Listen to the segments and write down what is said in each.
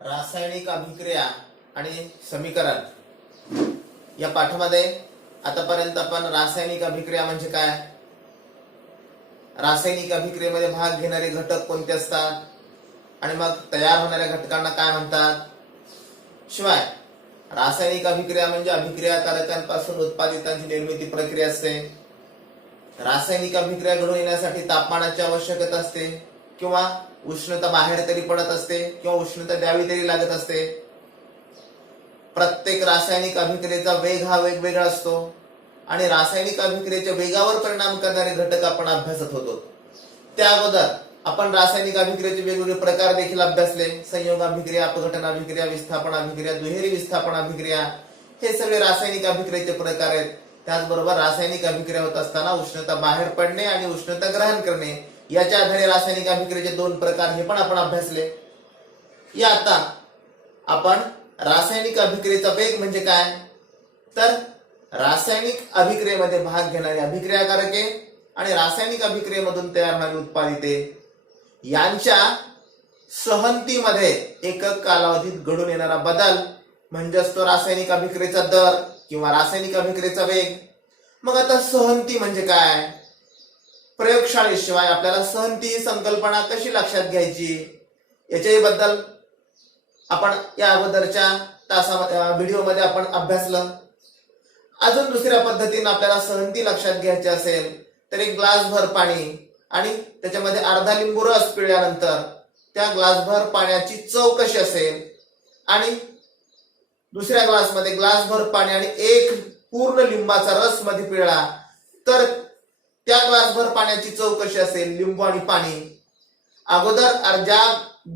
रासायनिक अभिक्रिया आणि समीकरण या पाठामध्ये आतापर्यंत आपण रासायनिक अभिक्रिया म्हणजे काय, रासायनिक अभिक्रियेमध्ये भाग घेणारे घटक कोणते असतात आणि मग तयार होणाऱ्या घटकांना काय म्हणतात. शिवाय रासायनिक अभिक्रिया म्हणजे अभिक्रियाकारकांपासून उत्पादितांची निर्मिती प्रक्रिया असते. रासायनिक अभिक्रिया घडून येण्यासाठी तापमानाची आवश्यकता असते किंवा उष्णता बाहेर तरी पडत असते किंवा उष्णता द्यावी तरी लागत असते. प्रत्येक रासायनिक अभिक्रियेचा वेग हा वेगवेगळा असतो आणि रासायनिक अभिक्रियेच्या वेगावर परिणाम करणारे घटक आपण अभ्यासत होतो. त्या अगोदर आपण रासायनिक अभिक्रियेचे वेगवेगळे प्रकार देखील अभ्यासले. संयोग अभिक्रिया, अपघटन अभिक्रिया, विस्थापन अभिक्रिया, दुहेरी विस्थापन अभिक्रिया, हे सगळे रासायनिक अभिक्रियेचे प्रकार आहेत. त्याचबरोबर रासायनिक अभिक्रिया होत असताना उष्णता बाहेर पडणे आणि उष्णता ग्रहण करणे याच्या आधारे रासायनिक अभिक्रियेचे दोन प्रकार हे पण आपण अभ्यासले. या आता आपण रासायनिक अभिक्रियेचा वेग म्हणजे काय, तर रासायनिक अभिक्रियेमध्ये भाग घेणारी अभिक्रियाकारके आणि रासायनिक अभिक्रियेमधून तयार होणारी उत्पादिते यांच्या सहनतीमध्ये एकक कालावधीत घडून येणारा बदल म्हणजे असतो रासायनिक अभिक्रियेचा दर किंवा रासायनिक अभिक्रियेचा वेग. मग आता सहनती म्हणजे काय, प्रयोगशाळेशिवाय आपल्याला सहनती ही संकल्पना कशी लक्षात घ्यायची याच्याही बद्दल आपण या अगोदरच्या तासामध्ये व्हिडिओमध्ये आपण अभ्यासलं. अजून दुसऱ्या पद्धतीने आपल्याला सहनती लक्षात घ्यायची असेल तर एक ग्लासभर पाणी आणि त्याच्यामध्ये अर्धा लिंबू रस पिळल्यानंतर त्या ग्लासभर पाण्याची चव कशी असेल आणि दुसऱ्या ग्लासमध्ये ग्लासभर पाणी आणि एक पूर्ण लिंबाचा रस मध्ये पिळला तर त्या ग्लासभर पाण्याची चव कशी असेल, लिंबू आणि पाणी. अगोदर अर्ध्या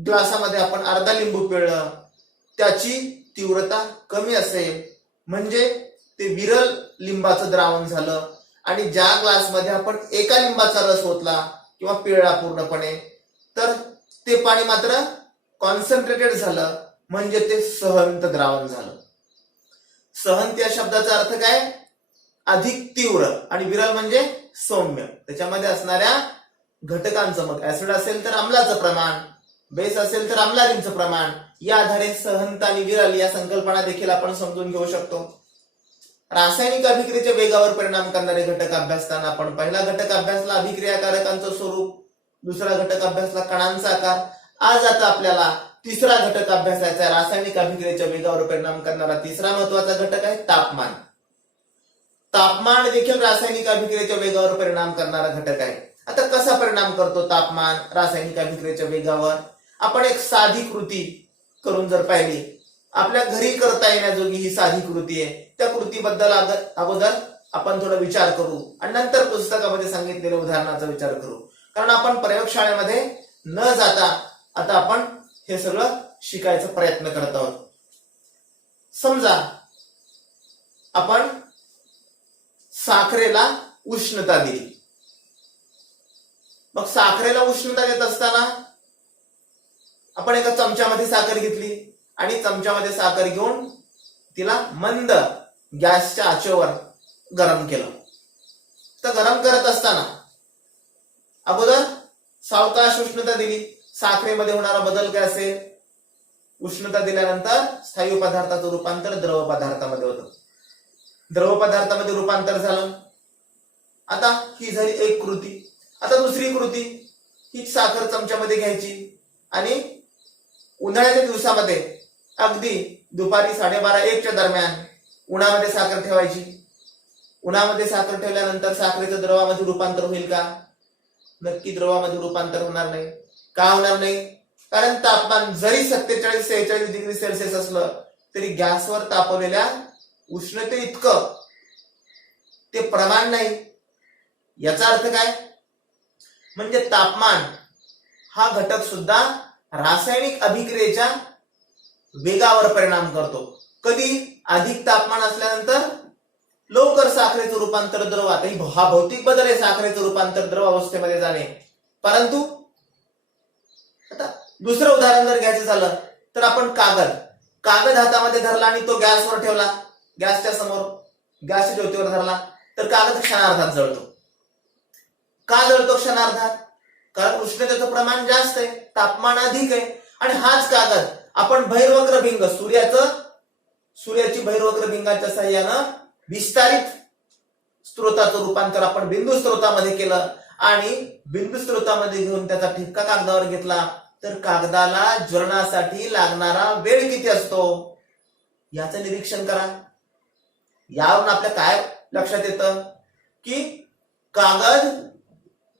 ग्लासामध्ये आपण अर्धा लिंबू पिळलं त्याची तीव्रता कमी असेल म्हणजे ते विरल लिंबाचं द्रावण झालं आणि ज्या ग्लासमध्ये आपण एका लिंबाचा रस ओतला किंवा पिळला पूर्णपणे तर ते पाणी मात्र कॉन्सन्ट्रेटेड झालं म्हणजे ते सहंत द्रावण झालं. सहंत या शब्दाचा अर्थ काय, अधिक तीव्र, आणि विरल म्हणजे सौम्य. त्याच्यामध्ये असणाऱ्या घटकांचं, मग ऍसिड असेल तर आम्लाचं प्रमाण, बेस असेल तर आम्लारींचं प्रमाण, या आधारे सहंत आणि विरल या संकल्पना देखील आपण समजून घेऊ शकतो. रासायनिक अभिक्रियेच्या वेगावर परिणाम करणारे घटक अभ्यासताना आपण पहिला घटक अभ्यासला अभिक्रियाकारकांचं स्वरूप, दुसरा घटक अभ्यासला कणांचा आकार. आज आता आपल्याला तिसरा घटक अभ्यासायचा आहे. रासायनिक अभिक्रियेच्या वेगावर परिणाम करणारा तिसरा महत्वाचा घटक आहे तापमान. तापमान देखील रासायनिक अभिक्रियेच्या वेगावर परिणाम करणारा घटक आहे. आता कसा परिणाम करतो तापमान रासायनिक अभिक्रियेच्या वेगावर, आपण एक साधी कृती करून जर पाहिली, आपल्या घरी करता येण्याजोगी ही साधी कृती आहे, त्या कृतीबद्दल अगोदर आपण थोडा विचार करू आणि नंतर पुस्तकामध्ये सांगितलेल्या उदाहरणाचा विचार करू. कारण आपण प्रयोगशाळेमध्ये न जाता आता आपण हे सगळं शिकायचा प्रयत्न करत आहोत. समजा आपण साखरेला उष्णता दिली. मग साखरेला उष्णता देत असताना आपण एका चमच्यामध्ये साखर घेतली आणि चमच्यामध्ये साखर घेऊन तिला मंद गॅसच्या आचेवर गरम केलं. तर गरम करत असताना अगोदर सावकाश उष्णता दिली. साखरेमध्ये होणारा बदल काय असेल, उष्णता दिल्यानंतर स्थायू पदार्थाचं रूपांतर द्रव पदार्थामध्ये होतं. द्रव पदार्थामध्ये रूपांतर झालं. आता ही झाली एक कृती. आता दुसरी कृती, ही साखर चमच्यामध्ये घ्यायची आणि उन्हाळ्याच्या दिवसामध्ये अगदी दुपारी 12:30-1च्या दरम्यान उन्हामध्ये साखर ठेवायची. उन्हामध्ये साखर ठेवल्यानंतर साखरेचं द्रवामध्ये रूपांतर होईल का? नक्की द्रवामध्ये रूपांतर होणार नाही. का होणार नाही? कारण तापमान जरी 47-46 डिग्री सेल्सिअस असलं तरी गॅसवर तापवलेल्या उष्णते इतकं ते प्रमाण नाही. याचा अर्थ काय, म्हणजे तापमान हा घटक सुद्धा रासायनिक अभिक्रियेच्या वेगावर परिणाम करतो. कधी? अधिक तापमान असल्यानंतर लवकर साखरेचं रूपांतर द्रव, आता हा भौतिक बदल आहे साखरेचं रूपांतर द्रव अवस्थेमध्ये जाणे. परंतु आता दुसरं उदाहरण जर घ्यायचं झालं तर आपण कागद हातामध्ये धरला आणि तो गॅसवर ठेवला, गॅसच्या समोर गॅसच्या ज्योतीवर धरला तर कागद क्षणार्धात जळतो. का जळतो क्षणार्धात? कारण उष्णतेचं प्रमाण जास्त आहे, तापमान अधिक आहे आणि हाच कागद आपण बहिर्वक्र भिंग सूर्याची बहिर्वक्र भिंगाच्या साह्यानं विस्तारित स्त्रोताचं रूपांतर आपण बिंदू स्त्रोतामध्ये केलं आणि बिंदू स्त्रोतामध्ये घेऊन त्याचा ठिपका कागदावर घेतला तर कागदाला ज्वलनासाठी लागणारा वेळ किती असतो याचं निरीक्षण करा. यावरून आपल्या काय लक्षात येतं की कागद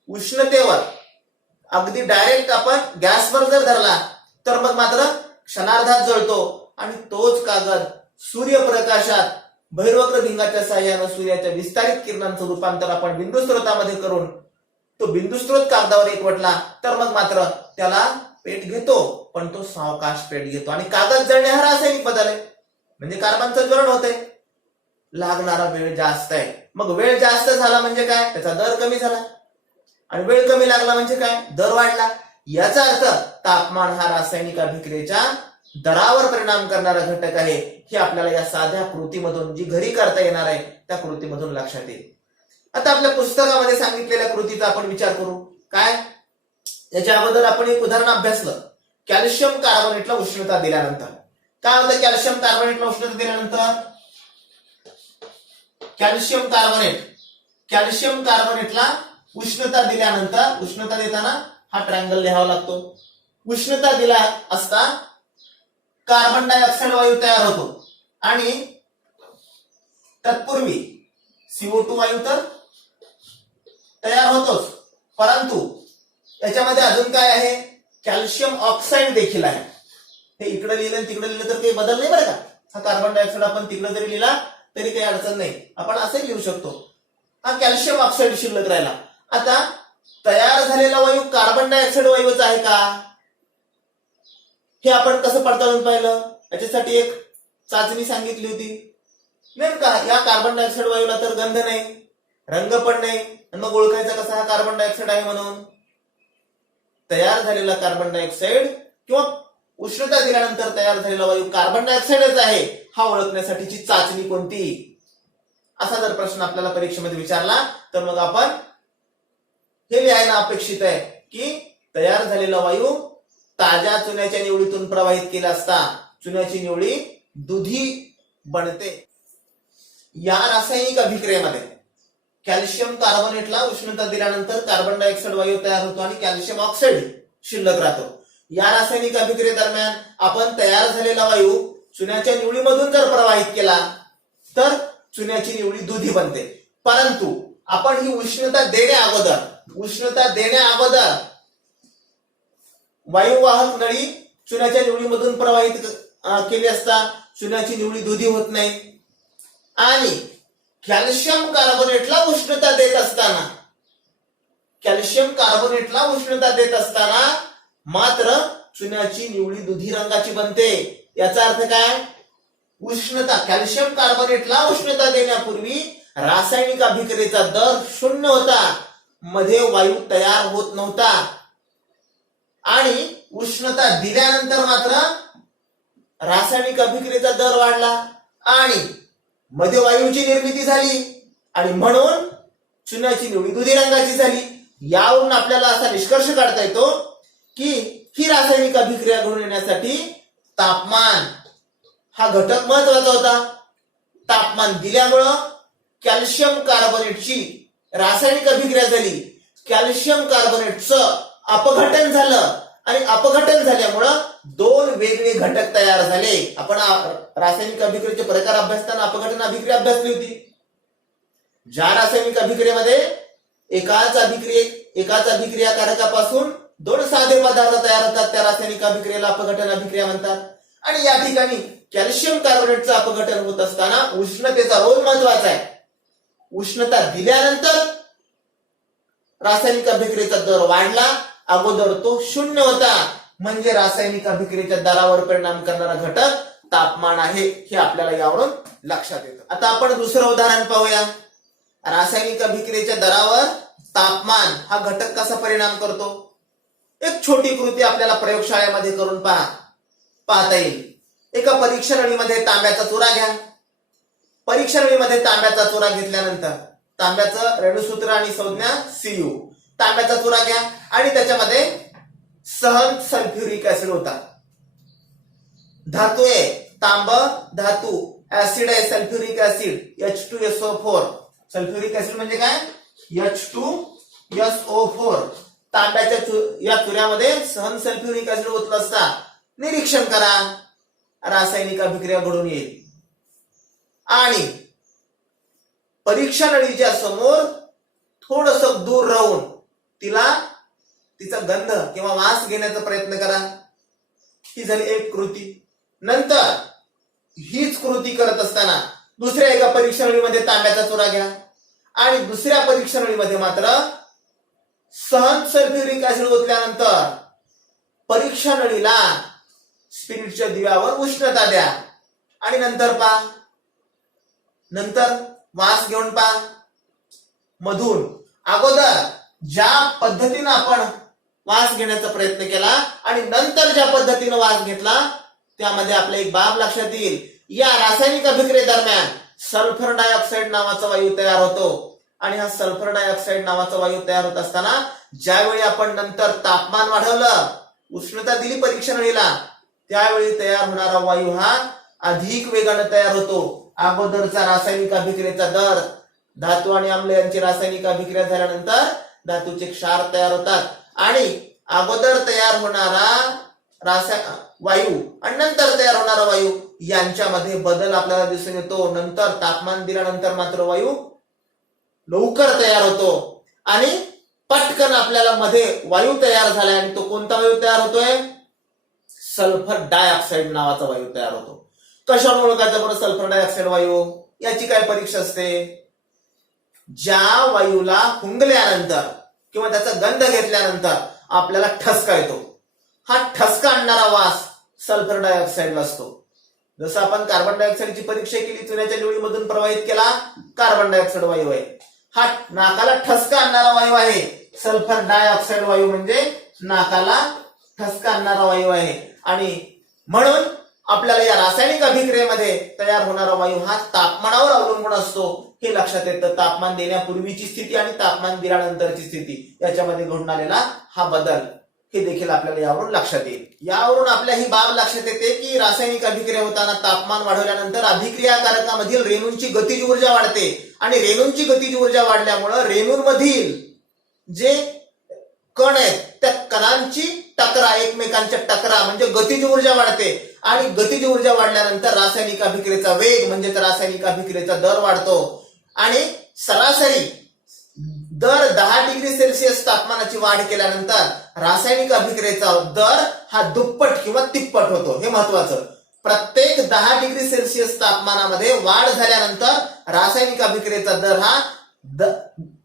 उष्णतेवर अगदी डायरेक्ट आपण गॅसवर जर धरला तर मग मात्र क्षणार्धात जळतो आणि तोच कागद सूर्यप्रकाशात बहिर्वक्र भिंगाच्या साह्यानं सूर्याच्या विस्तारित किरणांचं रूपांतर आपण बिंदू स्त्रोतामध्ये करून तो बिंदू स्त्रोत कागदावर एकवटला तर मग मात्र त्याला पेट घेतो, पण तो सावकाश पेट घेतो आणि कागद जळणे हा रासायनिक बदल आहे म्हणजे कार्बनचं ज्वलन होतंय. लागणारा वेळ जास्त आहे. मग वेळ जास्त झाला म्हणजे काय त्याचा दर कमी झाला आणि वेळ कमी लागला म्हणजे काय दर वाढला. याचा अर्थ तापमान हा रासायनिक अभिक्रियेच्या दरावर परिणाम करणारा घटक आहे हे आपल्याला या साध्या कृतीमधून जी घरी करता येणार आहे त्या कृतीमधून लक्षात येईल. आता आपल्या पुस्तकामध्ये सांगितलेल्या कृतीचा आपण विचार करू. काय याच्या अगोदर आपण एक उदाहरण अभ्यासलं. कॅल्शियम कार्बोनेटला उष्णता दिल्यानंतर काय होतं. कॅल्शियम कार्बोनेटला उष्णता दिल्यानंतर कॅल्शियम कार्बोनेटला उष्णता दिल्यानंतर उष्णता देताना हा ट्रायंगल लिहावा लागतो. उष्णता दिला असता कार्बन डायऑक्साइड वायू तयार होतो आणि तत्पूर्वी CO2 वायू तर तयार होतोच, परंतु याच्यामध्ये अजून काय आहे कॅल्शियम ऑक्साईड देखील आहे. हे इकडे लिहिलं तिकडे लिहिलं तर काही बदल नाही बरं का. हा कार्बन डायऑक्साइड आपण तिकडे जरी लिहिला तरी काही अडचण नाही, आपण असंही लिहू शकतो. हा कॅल्शियम ऑक्साईड शिल्लक राहिला. आता तयार झालेला वायू कार्बन डायऑक्साइड वायूच आहे का हे आपण कसं पडताळून पाहिलं. याच्यासाठी एक चाचणी सांगितली होती. नेमका या कार्बन डायऑक्साइड वायूला तर गंध नाही, रंग पण नाही, मग ओळखायचा कसा हा कार्बन डायऑक्साइड आहे म्हणून. तयार झालेला कार्बन डायऑक्साइड किंवा उष्णता दिल्यानंतर तयार झालेला वायू कार्बन डायऑक्साइडच आहे हा ओळखण्यासाठीची चाचणी कोणती असा जर प्रश्न आपल्याला परीक्षेमध्ये विचारला तर मग आपण हे लिहायला अपेक्षित आहे की तयार झालेला वायू ताज्या चुन्याच्या निवडीतून प्रवाहित केला असता चुन्याची निवडी दुधी बनते. या रासायनिक अभिक्रियेमध्ये कॅल्शियम कार्बोनेटला उष्णता दिल्यानंतर कार्बन डायऑक्साइड वायू तयार होतो आणि कॅल्शियम ऑक्साईड शिल्लक राहतो. या रासायनिक अभिक्रियेदरम्यान आपण तयार झालेला वायू चुन्याच्या निवडीमधून जर प्रवाहित केला तर चुन्याची निवडी दुधी बनते. परंतु आपण ही उष्णता देण्या अगोदर वायुवाहक नळी चुन्याच्या निवडीमधून प्रवाहित केली असता चुन्याची निवडी दुधी होत नाही. आणि कॅल्शियम कार्बोनेटला उष्णता देत असताना मात्र चुन्याची निवडी दुधी रंगाची बनते. याचा अर्थ काय कॅल्शियम कार्बोनेटला उष्णता देण्यापूर्वी रासायनिक अभिक्रियेचा दर 0 होता, मध्ये वायू तयार होत नव्हता आणि उष्णता दिल्यानंतर मात्र रासायनिक अभिक्रियेचा दर वाढला आणि मध्ये वायूची निर्मिती झाली आणि म्हणून चुन्याची निवडी दुधी रंगाची झाली. यावरून आपल्याला असा निष्कर्ष काढता येतो की ही रासायनिक अभिक्रिया घडून येण्यासाठी तापमान हा घटक महत्वाचा होता. तापमान दिल्यामुळं कॅल्शियम कार्बोनेटची रासायनिक अभिक्रिया झाली, कॅल्शियम कार्बोनेटचं अपघटन झालं आणि अपघटन झाल्यामुळं 2 वेगळे घटक तयार झाले. आपण रासायनिक अभिक्रियेचे प्रकार अभ्यासताना अपघटन अभिक्रिया अभ्यासली होती. ज्या रासायनिक अभिक्रियेमध्ये एकाच अभिक्रियाकारकापासून 2 साधे पदार्थ तयार होतात त्या रासायनिक अभिक्रियेला अपघटन अभिक्रिया म्हणतात. आणि या ठिकाणी कॅल्शियम कार्बोनेटचं अपघटन होत असताना उष्णतेचा रोल महत्वाचा आहे. उष्णता दिल्यानंतर रासायनिक अभिक्रियेचा दर वाढला, अगोदर तो 0 होता, म्हणजे रासायनिक अभिक्रियेच्या दरावर परिणाम करणारा घटक तापमान आहे हे आपल्याला यावरून लक्षात येतं. आता आपण दुसरं उदाहरण पाहूया. रासायनिक अभिक्रियेच्या दरावर तापमान हा घटक कसा परिणाम करतो. एक छोटी कृती आपल्याला प्रयोगशाळेमध्ये करून पाहता येईल. एका परीक्षा नळीमध्ये तांब्याचा चुरा घ्या. परीक्षा नळीमध्ये तांब्याचा चुरा घेतल्यानंतर तांब्याचं रेणुसूत्र आणि संज्ञा Cu. तांब्याचा चुरा घ्या आणि त्याच्यामध्ये सहन सल्फ्युरिक ऍसिड होता. धातू आहे, तांब धातू, ऍसिड आहे sulphuric acid H2SO4. Sulphuric acid म्हणजे काय? H2SO4. तांब्याच्या या चुऱ्यामध्ये सहन सल्फ्युरिक ऍसिड ओतलं असता. निरीक्षण करा, रासायनिक अभिक्रिया घडून येईल. आणि परीक्षा नळीच्या समोर थोडस दूर राहून तिचा गंध किंवा वास घेण्याचा प्रयत्न करा. ही झाली एक कृती. नंतर हीच कृती करत असताना दुसऱ्या एका परीक्षा नळीमध्ये तांब्याचा चुरा घ्या आणि दुसऱ्या परीक्षा नळीमध्ये मात्र सहन सल्फ्युरिक ऍसिड ओतल्यानंतर परीक्षा नळीला स्पिरिटच्या दिव्यावर उष्णता द्या आणि नंतर वास घेऊन मधून अगोदर ज्या पद्धतीनं आपण वास घेण्याचा प्रयत्न केला आणि नंतर ज्या पद्धतीनं वास घेतला त्यामध्ये आपल्या एक बाब लक्षात येईल. या रासायनिक अभिक्रिये दरम्यान सल्फर डायऑक्साईड नावाचा वायू तयार होतो आणि हा सल्फर डायऑक्साईड नावाचा वायू तयार होत असताना ज्यावेळी आपण नंतर तापमान वाढवलं, उष्णता दिली परीक्षा नळीला, त्यावेळी तयार होणारा वायू हा अधिक वेगाने तयार होतो. अगोदरचा रासायनिक अभिक्रियेचा दर, धातू आणि आम्ल यांची रासायनिक अभिक्रिया झाल्यानंतर धातूचे क्षार तयार होतात आणि अगोदर तयार होणारा वायू आणि नंतर तयार होणारा वायू यांच्यामध्ये बदल आपल्याला दिसून येतो. नंतर तापमान दिल्यानंतर मात्र वायू लवकर तयार होतो आणि पटकन आपल्याला मध्ये वायू तयार झालाय आणि तो कोणता वायू तयार होतोय? सल्फर डायऑक्साईड नावाचा वायू तयार होतो. कशावर ओळखायचा बरं सल्फर डायऑक्साईड वायू? याची काय परीक्षा असते? ज्या वायूला हुंगल्यानंतर किंवा त्याचा गंध घेतल्यानंतर आपल्याला ठसका येतो, हा ठसका आणणारा वास सल्फर डायऑक्साईडला असतो. जसं आपण कार्बन डायऑक्साईडची परीक्षा केली, चुन्याच्या निवडीमधून प्रवाहित केला, कार्बन डायऑक्साईड वायू आहे. हा नाकाला ठसका आणणारा वायू आहे. सल्फर डायऑक्साईड वायू म्हणजे नाकाला ठसका आणणारा वायू आहे. आणि म्हणून आपल्याला या रासायनिक अभिक्रियेमध्ये तयार होणारा वायू हा तापमानावर अवलंबून असतो हे लक्षात येतं. तापमान देण्यापूर्वीची स्थिती आणि तापमान दिल्यानंतरची स्थिती याच्यामध्ये घडून आलेला हा बदल हे देखील आपल्याला यावरून लक्षात येईल. यावरून आपल्या ही बाब लक्षात येते की रासायनिक अभिक्रिया होताना तापमान वाढवल्यानंतर अभिक्रियाकारकामधील रेणूंची गतिज ऊर्जा वाढते आणि रेणूंची गतिज ऊर्जा वाढल्यामुळे रेणूंमधील जे कण आहेत त्या कणांची टकरा, एकमेकांच्या टकरा म्हणजे गतिज ऊर्जा वाढते आणि गतिज ऊर्जा वाढल्यानंतर रासायनिक अभिक्रियेचा वेग म्हणजे रासायनिक अभिक्रियेचा दर वाढतो आणि सरासरी दर 10 डिग्री सेल्सिअस तापमानाची वाढ केल्यानंतर रासायनिक अभिक्रियेचा दर हा दुप्पट किंवा तिप्पट होतो. हे महत्वाचं. प्रत्येक 10 डिग्री सेल्सिअस तापमानामध्ये वाढ झाल्यानंतर रासायनिक अभिक्रियेचा दर हा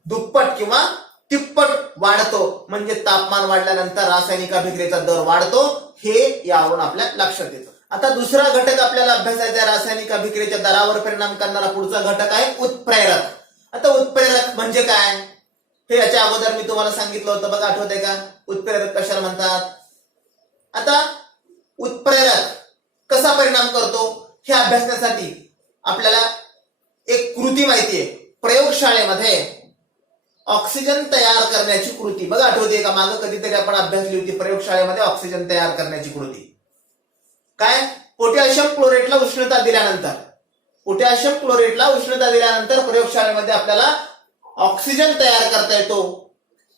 दुप्पट किंवा तिप्पट वाढतो. म्हणजे तापमान वाढल्यानंतर रासायनिक अभिक्रियेचा दर वाढतो हे यावरून आपल्या लक्षात येतं. आता दुसरा घटक आपल्याला अभ्यासायचा आहे. रासायनिक अभिक्रियेच्या दरावर परिणाम करणारा पुढचा घटक आहे उत्प्रेरक. आता उत्प्रेरक म्हणजे काय हे याच्या अगोदर मी तुम्हाला सांगितलं होतं बघा, आठवतंय का? उत्प्रेरक कशाला म्हणतात? आता उत्प्रेरक कसा परिणाम करतो हे अभ्यासण्यासाठी आपल्याला एक कृती माहितीये. प्रयोगशाळेमध्ये ऑक्सिजन तयार करण्याची कृती बघा, आठवते का? मागं कधीतरी आपण अभ्यासली होती प्रयोगशाळेमध्ये ऑक्सिजन तयार करण्याची कृती. काय? पोटॅशियम क्लोरेटला उष्णता दिल्यानंतर प्रयोगशाळेमध्ये आपल्याला ऑक्सिजन तयार करता येतो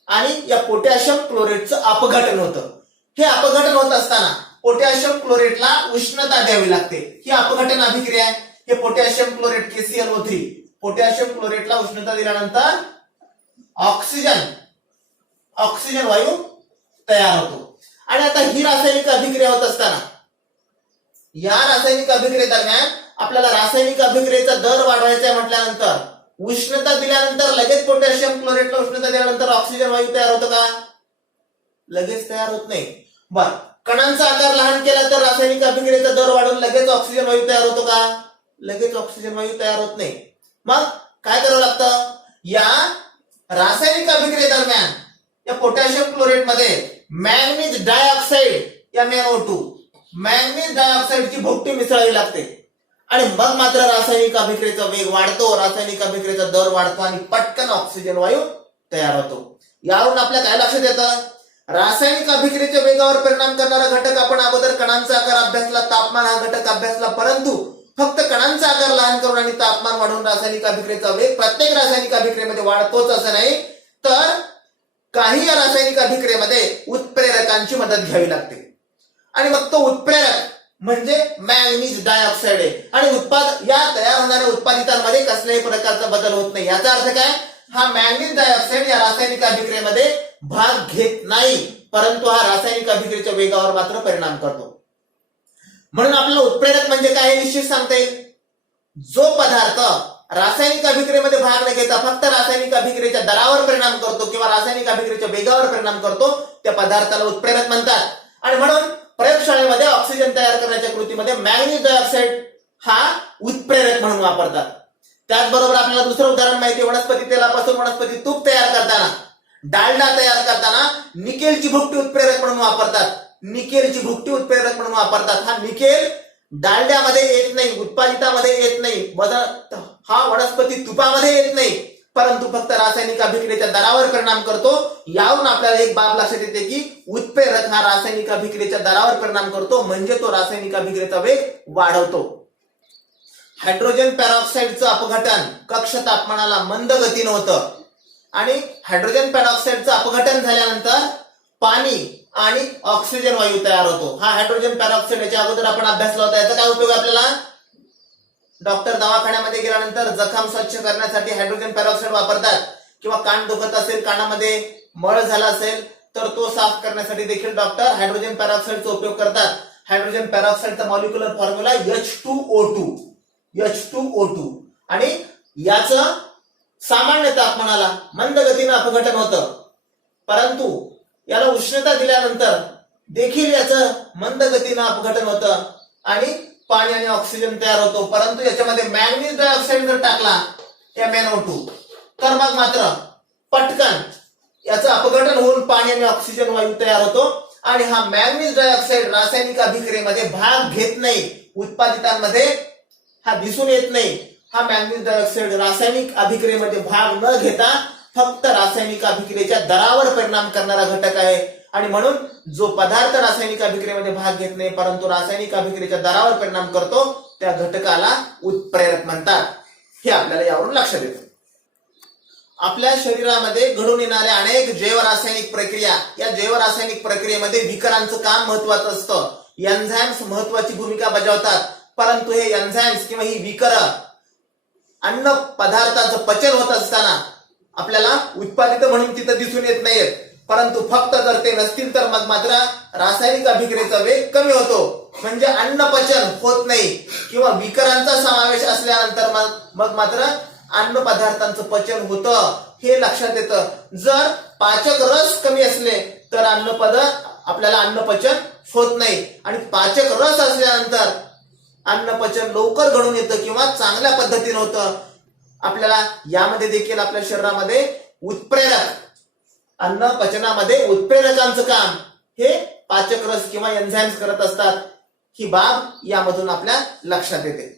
आणि या पोटॅशियम क्लोरेटचं अपघटन होतं. हे अपघटन होत असताना पोटॅशियम क्लोरेटला उष्णता द्यावी लागते. ही अपघटन अभिक्रिया आहे. हे पोटॅशियम क्लोरेट KClO3 पोटॅशियम क्लोरेटला उष्णता दिल्यानंतर ऑक्सिजन वायू तयार होतो. आणि आता ही रासायनिक अभिक्रिया होत असताना या रासायनिक अभिक्रियेदरम्यान आपल्याला रासायनिक अभिक्रियेचा दर वाढवायचा म्हटल्यानंतर उष्णता दिल्यानंतर लगेच पोटॅशियम क्लोरेटला उष्णता दिल्यानंतर ऑक्सिजन वायू तयार होतो का? लगेच तयार होत नाही. बर, कणांचा आकार लहान केला तर रासायनिक अभिक्रियेचा दर वाढून लगेच ऑक्सिजन वायू तयार होतो का? लगेच ऑक्सिजन वायू तयार होत नाही. मग काय करावं लागतं? या रासायनिक अभिक्रियेदरम्यान या पोटॅशियम क्लोरेटमध्ये मॅंगनीज डायऑक्साईड MnO2 मॅंगनीज डायऑक्साईडची भुकटी मिसळावी लागते आणि मग मात्र रासायनिक अभिक्रियेचा वेग वाढतो, रासायनिक अभिक्रियेचा दर वाढतो आणि पटकन ऑक्सिजन वायू तयार होतो. यावरून आपल्या काय लक्षात येतं? रासायनिक अभिक्रियेच्या वेगावर परिणाम करणारा घटक आपण अगोदर कणांचा आकार अभ्यासला, तापमान हा घटक अभ्यासला, परंतु फक्त कणांचा आकार लहान करून आणि तापमान वाढवून रासायनिक अभिक्रियेचा वेग प्रत्येक रासायनिक अभिक्रियेमध्ये वाढतोच असं नाही, तर काही या रासायनिक अभिक्रियेमध्ये उत्प्रेरकांची मदत घ्यावी लागते. आणि मग तो उत्प्रेरक म्हणजे मॅंगनीज डायऑक्साइड आहे. आणि या तयार होणाऱ्या उत्पादितांमध्ये कसल्याही प्रकारचा बदल होत नाही. याचा अर्थ काय? हा मॅंगनीज डायऑक्साइड या रासायनिक अभिक्रियेमध्ये भाग घेत नाही, परंतु हा रासायनिक अभिक्रियेच्या वेगावर मात्र परिणाम करतो. म्हणून आपल्याला उत्प्रेरक म्हणजे काय हे निश्चित सांगता येईल. जो पदार्थ रासायनिक अभिक्रियेमध्ये भाग न घेता फक्त रासायनिक अभिक्रियेच्या दरावर परिणाम करतो किंवा रासायनिक अभिक्रियेच्या वेगावर परिणाम करतो, त्या पदार्थाला उत्प्रेरक म्हणतात. आणि म्हणून प्रयोगशाळेमध्ये ऑक्सिजन तयार करण्याच्या कृतीमध्ये मॅंगनीज डायऑक्साइड हा उत्प्रेरक म्हणून वापरतात. त्याचबरोबर आपल्याला दुसरं उदाहरण माहिती आहे. वनस्पती तेलापासून वनस्पती तूप तयार करताना, डालडा तयार करताना निकेलची भुकटी उत्प्रेरक म्हणून वापरतात. निकेलची भुकटी उत्प्रेरक म्हणून वापरतात. हा निकेल डालड्यामध्ये येत नाही, उत्पादितामध्ये येत नाही, हा वनस्पती तुपामध्ये येत नाही, परंतु फक्त रासायनिक अभिक्रियेच्या दरावर परिणाम करतो. यावरून आपल्याला एक बाब लक्षात येते की उत्प्रेरक हा रासायनिक अभिक्रियेच्या दरावर परिणाम करतो, म्हणजे तो रासायनिक अभिक्रियेचा वेग वाढवतो. हायड्रोजन पेरॉक्साईडचं अपघटन कक्ष तापमानाला मंद गतीनं होतं आणि हायड्रोजन पेरॉक्साईडचं अपघटन झाल्यानंतर पाणी आणि ऑक्सिजन वायू तयार होतो. हा हायड्रोजन पेरॉक्साईड याच्या अगोदर आपण अभ्यासला होता. याचा काय उपयोग आपल्याला? डॉक्टर दवाखान्यामध्ये गेल्यानंतर जखम स्वच्छ करण्यासाठी हायड्रोजन पेरॉक्साईड वापरतात, किंवा कान दुखत असेल, कानामध्ये मळ झाला असेल तर तो साफ करण्यासाठी देखील डॉक्टर हायड्रोजन पेरॉक्साईडचा उपयोग करतात. Hydrogen पेरॉक्साईडचा molecular formula H2O2 H2O2 आणि याचं सामान्य तापमानाला मंद गतीनं अपघटन होतं, परंतु याला उष्णता दिल्यानंतर देखील याचं मंद गतीनं अपघटन होतं आणि पाणी आणि ऑक्सिजन तयार होतो. परंतु याच्यामध्ये मॅंगनीज डायऑक्साइड जर टाकला MnO2 तर मग मात्र पटकन याचं अपघटन होऊन पाणी आणि ऑक्सिजन वायू तयार होतो. आणि हा मॅंगनीज डायऑक्साइड रासायनिक अभिक्रियेमध्ये भाग घेत नाही, उत्पादितांमध्ये हा दिसून येत नाही. हा मॅंगनीज डायऑक्साइड रासायनिक अभिक्रियेमध्ये भाग न घेता फक्त रासायनिक अभिक्रियेच्या दरावर परिणाम करणारा घटक आहे. आणि म्हणून जो पदार्थ रासायनिक अभिक्रियेमध्ये भाग घेत नाही परंतु रासायनिक अभिक्रियेच्या दरावर परिणाम करतो, त्या घटकाला उत्प्रेरक म्हणतात. हे आपल्याला यावरून लक्षात येतं. आपल्या शरीरामध्ये घडून येणाऱ्या अनेक जैवरासायनिक प्रक्रिया, या जैवरासायनिक प्रक्रियेमध्ये विकरांचं काम महत्वाचं असतं. एन्झाइम्स महत्वाची भूमिका बजावतात, परंतु हे एन्झाइम्स किंवा ही विकर अन्न पदार्थाचं पचन होत असताना आपल्याला उत्पादित म्हणून तिथं दिसून येत नाहीत, परंतु फक्त जर ते नसतील तर मग मात्र रासायनिक अभिक्रियेचा वेग कमी होतो, म्हणजे अन्न पचन होत नाही. किंवा विकरांचा समावेश असल्यानंतर मग मात्र अन्न पदार्थांचं पचन होतं, हे लक्षात येतं. जर पाचक रस कमी असले तर आपल्याला अन्न पचन होत नाही, आणि पाचक रस असल्यानंतर अन्न पचन लवकर घडून येतं किंवा चांगल्या पद्धतीने होतं. आपल्याला यामध्ये देखील आपल्या शरीरामध्ये उत्प्रेरक, अन्न पचनामध्ये उत्प्रेरकांचं काम हे पाचक रस किंवा एन्झाइम्स करत असतात. ही बाब यामधून आपल्या लक्षात येते.